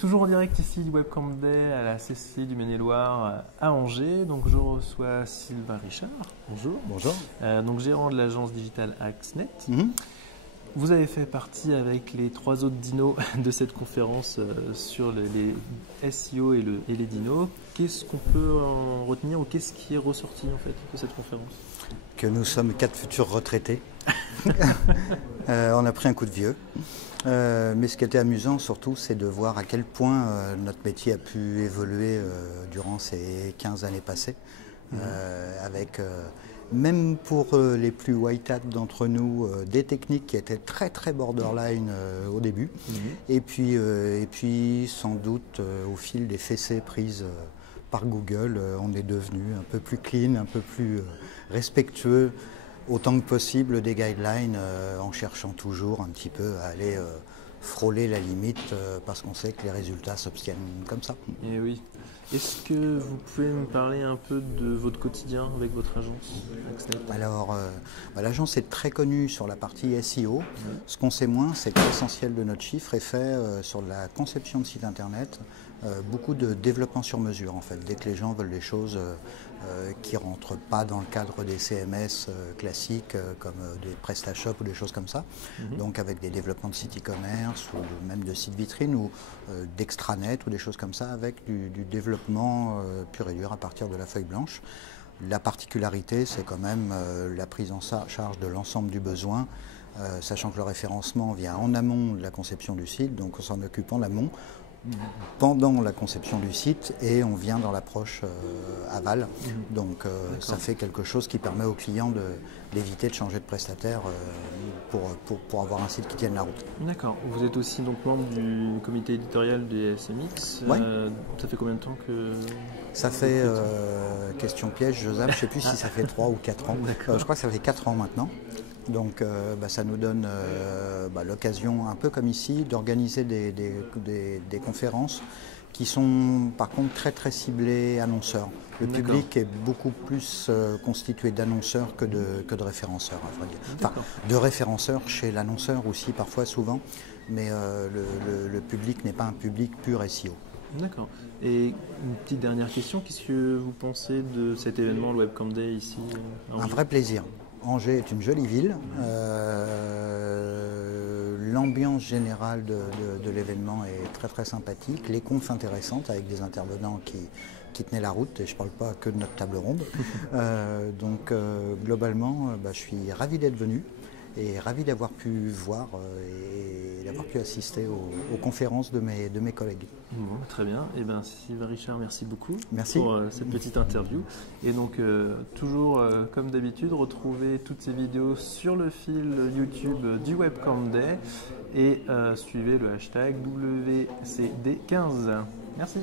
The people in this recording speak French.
Toujours en direct ici du Webcam Day à la CCI du Maine-et-Loire à Angers. Donc je reçois Sylvain Richard. Bonjour. Bonjour. Donc gérant de l'agence digitale Axnet. Mm-hmm. Vous avez fait partie avec les 3 autres dinos de cette conférence sur les SEO et les dinos. Qu'est-ce qu'on peut en retenir ou qu'est-ce qui est ressorti en fait de cette conférence? Que nous sommes 4 futurs retraités. On a pris un coup de vieux. Mais ce qui était amusant surtout, c'est de voir à quel point notre métier a pu évoluer durant ces 15 années passées. Avec, même pour les plus white hat d'entre nous, des techniques qui étaient très borderline au début. Et puis sans doute au fil des fessées prises par Google, on est devenu un peu plus clean, un peu plus respectueux autant que possible des guidelines, en cherchant toujours un petit peu à aller frôler la limite parce qu'on sait que les résultats s'obtiennent comme ça. Et oui. Est-ce que vous pouvez me parler un peu de votre quotidien avec votre agence Axnet? Alors, l'agence est très connue sur la partie SEO. Ce qu'on sait moins, c'est que l'essentiel de notre chiffre est fait sur la conception de sites internet, beaucoup de développement sur mesure en fait. Dès que les gens veulent des choses qui ne rentrent pas dans le cadre des CMS classiques comme des PrestaShop ou des choses comme ça, donc avec des développements de sites e-commerce ou même de sites vitrines ou d'extranet ou des choses comme ça avec du développement pur et dur à partir de la feuille blanche. La particularité, c'est quand même la prise en charge de l'ensemble du besoin, sachant que le référencement vient en amont de la conception du site, donc on s'en occupe en amont, pendant la conception du site, et on vient dans l'approche aval. Donc ça fait quelque chose qui permet aux clients d'éviter de changer de prestataire pour avoir un site qui tienne la route. D'accord. Vous êtes aussi donc membre du comité éditorial des SMX. Ouais. Ça fait combien de temps que... Ça fait, question piège, je ne sais plus si ça fait 3 ou 4 ans. Je crois que ça fait 4 ans maintenant. Donc ça nous donne l'occasion, un peu comme ici, d'organiser des conférences qui sont par contre très ciblées annonceurs. Le public est beaucoup plus constitué d'annonceurs que de référenceurs, à vrai dire. Enfin, de référenceurs chez l'annonceur aussi, parfois, souvent, mais le public n'est pas un public pur SEO. D'accord. Et une petite dernière question, qu'est-ce que vous pensez de cet événement, le Webcam Day ici Un vrai plaisir. Angers est une jolie ville. L'ambiance générale de l'événement est très sympathique. Les confs intéressantes avec des intervenants qui tenaient la route, et je ne parle pas que de notre table ronde. Donc globalement, je suis ravi d'être venu et ravi d'avoir pu voir et d'avoir pu assister aux conférences de mes collègues. Bon, très bien. Et bien, Sylvain Richard, merci beaucoup merci pour cette petite interview. Et donc, toujours comme d'habitude, retrouvez toutes ces vidéos sur le fil YouTube du Webcam Day et suivez le hashtag WCD15. Merci.